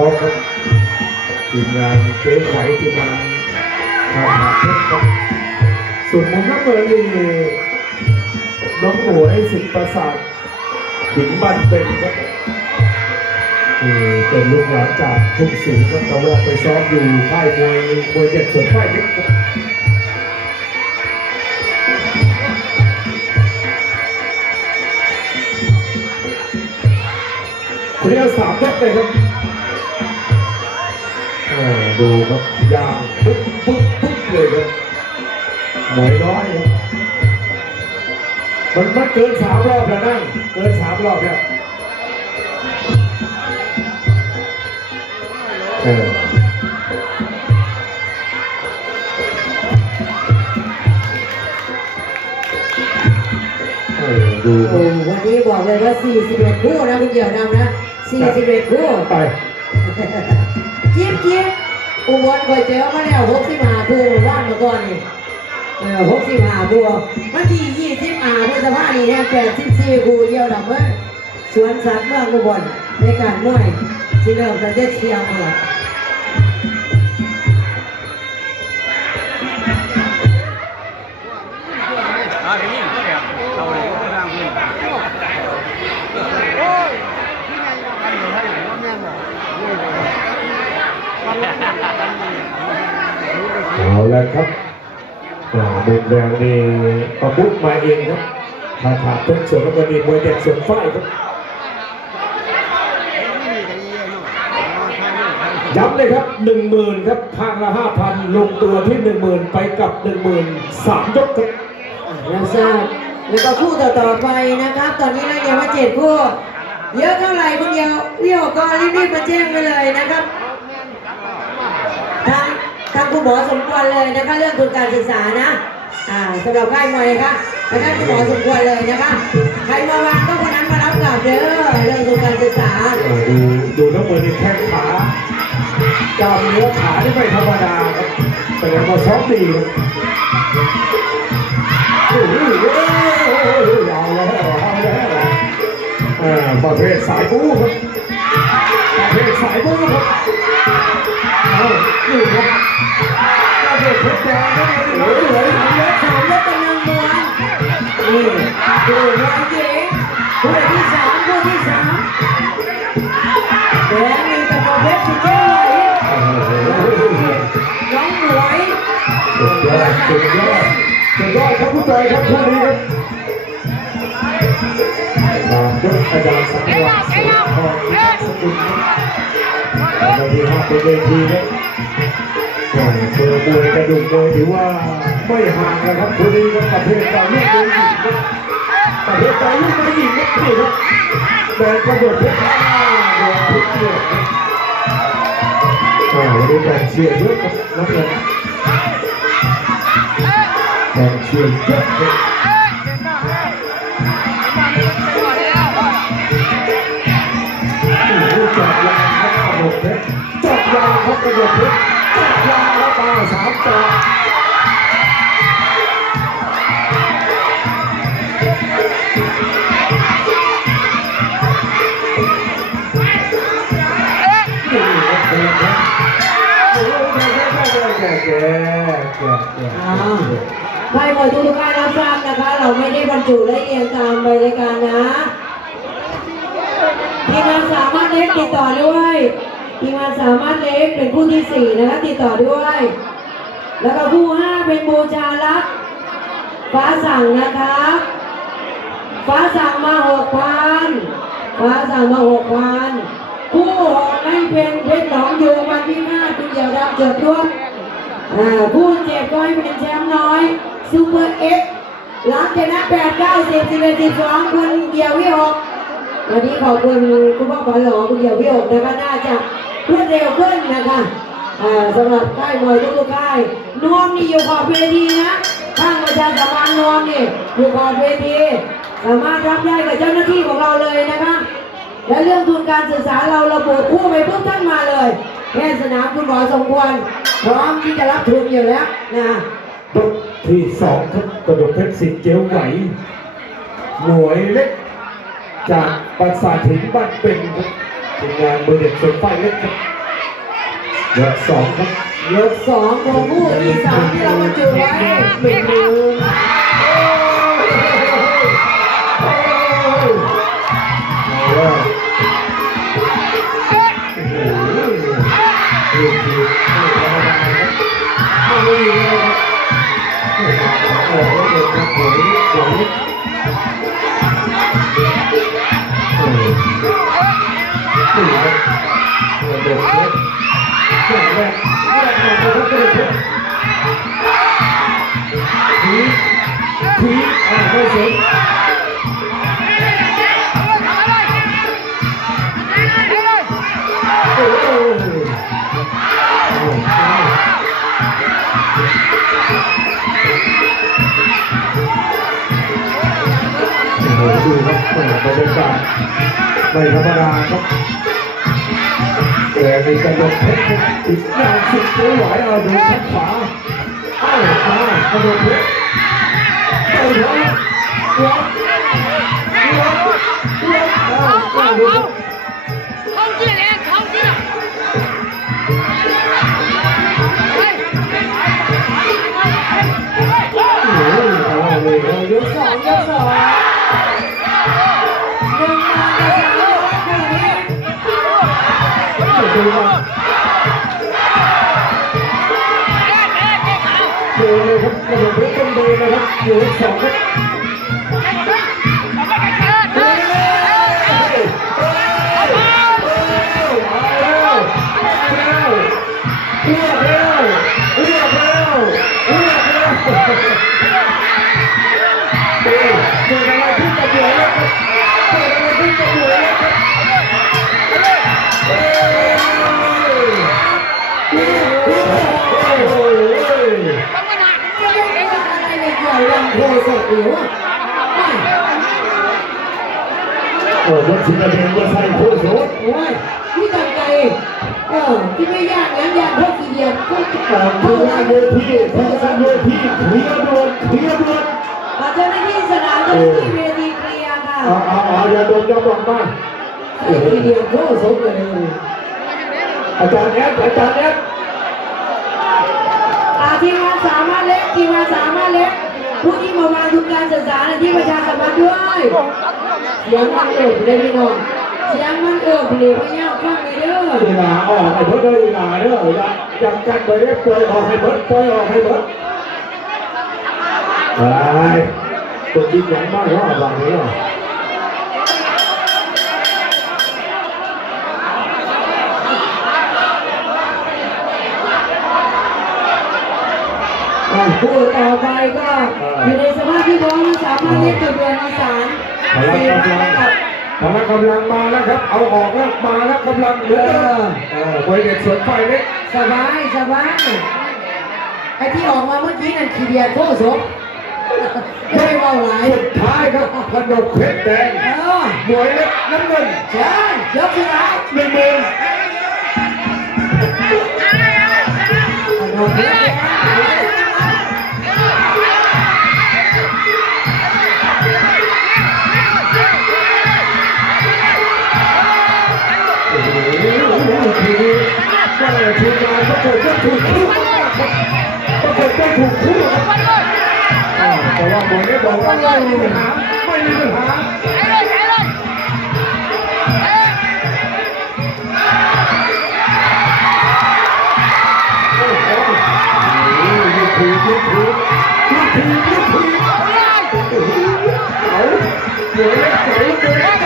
พร้อมครับทีมงานเจ๊ไหวทีมงานทาหาเพชรครับส่วนมุมน้ำเงินนี่น้องหมวยสิทธิ์ประสาทหินบ้านเป็นครับคือเป็นลูกหลานจากทุ่งศรีครับกำลังไปซ้อมอยู่ค่ายมวยมวยเด็กส่วนค่ายเล็กครับคนนี้เอาสามยกเลยครับ ดูครับย่างปึ๊บปึ๊บปึ๊บเลยครับหมอยน้อยครับมันมันเกินสามรอบแล้วนั่งเกินสามรอบแล้วเออเออดูคโอ้รับวันนี้บอกเลยว่า41คู่นะคุณเดี่ยวนำนะ41คู่ไป จิ๊บจิ๊บอุบลเคยเจอมาแล้ว65คู่ว่านมาก่อนนี่เออ65คู่วันที่ยี่สิบห้าพฤษภาคมนี้เนี่ย84คู่เดียวดำเว้ยสวนสัตว์เมืองอุบลในการมวยที่เริ่มตั้งแต่เชียงเลย มุมแดงนี่ประบุกมาเองครับทาขาเพชรส่วนน้ำเงินนี่มวยเด็กส่วนฝ้ายครับย้ำเลยครับหนึ่งหมื่นครับข้างละห้าพันลงตัวที่หนึ่งหมื่นไปกับหนึ่งหมื่นสามยกครับแล้วทราบแล้วก็คู่ต่อๆไปนะครับ ตอนนี้เรายังมาเจ็ดคู่เยอะเท่าไหร่คุณเดียวเวี่ยวก็รีบๆมาแจ้งไปเลยนะครับทางทางคุณหมอสมควรเลยนะคะเรื่องทุนการศึกษานะ อ่าสำหรับค่ายมวยนะคะทางด้านคุณหมอสมควรเลยนะคะ ใครมาวางก็คนนั้นมารับกลับเด้อเรื่องทุนการศึกษาเออดูดูน้ำมือนี่แข้งขากล้ามเนื้อขาที่ไม่ธรรมดาครับแสดงว่าซ้อมดีครับโอ้โหเอาแล้วเอาแล้วอ่าประเภทสายบู๊ครับประเภทสายบู๊ครับเอานี่ครับประเภทเพชรแดงครับ สามยก สามยกกำลังมวนนี่ดูรอยเก๋คู่ที่สามคู่ที่สามแดงมีตะโกนเพชรสิเจ้าไหล น้องหมวย สุดยอดสุดยอดสุดยอดครับผู้ใจครับคู่นี้ครับตามยกอาจารย์สังวรสุนทรพิทักษ์สกุลครับนาทีห้าเป็นเวทีครับก็ เบอร์มวยกระดูกมวยถือว่าไม่ห่างนะครับคู่นี้ครับประเภทการลูกมวยหญิงประเภทการลูกมวยหญิงครับนี่ครับแดงกระโดดเพชรอ่าโดนทุกเรื่งครับอ่าวันนี้แบ่งเชียร์เยอะครับนักเรียนกองเชียร์เยอะเลยโอ้หจับยางครับกระโดดเพชรจับยางครับกระโดดเพชร ยางครับมาสามต่อนี่ครับเดินครับโอ้โหแก่แก่แก่แก่แก่แก่แก่อ่าใครหมดทุกท่านรับทราบนะคะ เราไม่ได้บรรจุและเรียงตามใบรายการนะทีมงานสามารถเล็กติดต่อด้วย ทีมงานสามารถเล็กเป็นคู่ที่สี่นะคะติดต่อด้วย แล้วก็คู่ห้าเป็นบูชาลักษ์ฟ้าสั่งนะคะฟ้าสั่งมาหกพันฟ้าสั่งมาหกพันคู่หกให้เป็นเพชรหนองอยู่วันที่ห้าคุณเดียวรับจดด้วยอ่าผู้เจ็บก็ให้เป็นแชมป์น้อยซูเปอร์เอ็กซ์หลังชนะแปดเก้าสิบสิบเอ็ดสิบสองคุณเดียววิหก วันนี้ขอบคุณคุณพ่อขวัญหลอคุณเดียววิหกนะคะน่าจะรวดเร็วขึ้นนะคะอ่าสำหรับค่ายมวยทุกๆค่ายนวมนี่อยู่ขอบเวทีนะข้างประชาสัมพันธ์นวมนี่อยู่ขอบเวทีสามารถรับได้กับเจ้าหน้าที่ของเราเลยนะคะ และเรื่องทุนการศึกษาเราระบุคู่ไปปุ๊บท่านมาเลยแพทย์สนามคุณหมอสมควรพร้อมที่จะรับทุนอยู่แล้วนะที่สองครับกระดดเพชรสิทธิ์เจียวไหวหน่วยเล็ก จากปราสาทหินบ้านเป็นครับทีมงานเบอร์เด็ดสุดไฟเล็กครับยกสองครับยกสองของผู้ที่สามที่เราบรรจุไว้หนึ่งหนึ่ บแหม่บรรยากาศไม่ธรรมดาครับแต่มีกระโดดเพชรอีกยาวสุดสวยเอาดูข้างขวาอ้ามากระโดดเพชรเอาหัวหัวหัวหัวเอาเอาดูครั เจอเลยครับกระโดดเพชรต้นเดินนะครับอยู่ที่สองครับ โคศกหรือว่าไม่โอ้ยวัดสิงห์เดนวัดไซโคโสโอ้ยที่ตั้งใจเออที่ไม่ยากงั้นยากเพราะกี่เดียวก็จะตามที่หน้าเวทีที่หน้าเวทีเคลียร์ด่วนเคลียร์ด่วนอาเจ้าหน้าที่สนามเจ้าหน้าที่เวทีเคลียร์ค่ะเอาเอาเอาอย่าโดนย้อนหลังมาใช่ทีเดียวโคศกเลยอาจารย์แอดอาจารย์แอด ด้วยเสียงมันเอิบเลยพี่น้องเสียงมันเอิบเลยพี่น้องฟังเลยเด้ออีหลาออกไอ้เบิร์ดเลยอีหลาเด้ออย่าอย่ากันไปเรียกปล่อยออกให้เบิร์ดปล่อยออกให้เบิร์ดไปตัวจริงหวังมากว่าหลังนี้เนาะผู้ต่อไป ก็อยู่ในสภาพที่พร้อมและสามารถเรียกตัวเรือนอีสานพลังสี่กำมาลังกับพลังกำลังมาแล้วครับ เอาออกแล้วมาแล้วกำลังเหลือเกินเออไวเด็กสวนไฟเล็กสบายสบายไอ้ที่ออกมาเมื่อกี้นั่นขีเดียโคศกไม่ได้เว่าหลายสุดท้ายครับพนกเพชรแดงเออหมวยเล็กน้ำเงินใช่ยกขึ้นมาหนึ่งหมื่นโดดเรียก ทีมงานประกบก็ถูกคู่ประกบก็ถูกคู่บอ่าแต่ว่าหมวยเล็กบอกว่าไม่มีปัญหาไม่มีปัญหาโอ้โหยุบทียุบทียุบทียุบทีเอาหมวยเล็กเก๋เหลือเกินเ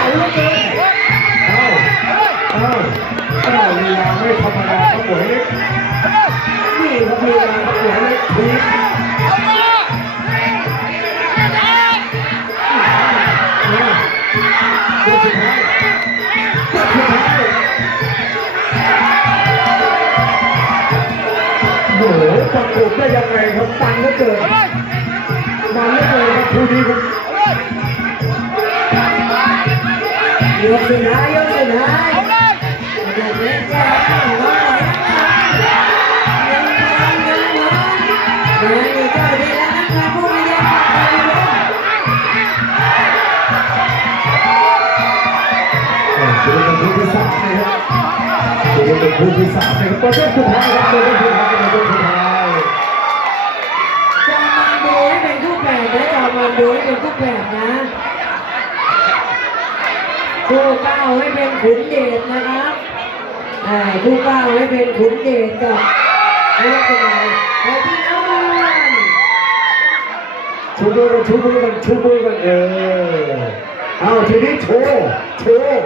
โอ้โหปังหลุดได้ยังไงครับปังเหลือเกินมันเหลือเกินครับคู่นี้ครับยกสุดท้ายยกสุดท้ายเรียกแก้ว่ายังยังยังยังอยู่เจ้าดีแล้วนะครับผู้ไม่ยอมไปเลยอ่าเป็นประตูที่สามนะครับเป็นคู่ที่สามนะครับประเภทสุดท้ายครับประเภทสุดท้าย ความดูให้เป็นทุกแบบนะคู่เก้าให้เป็นขุนเดชนะครับอ่าคู่เก้าให้เป็นขุนเดชกับลูกสมัยไปที่น้ำมันชูมือกันชูมือกันชูมือกันเออเอาทีนี้โชว์โชว์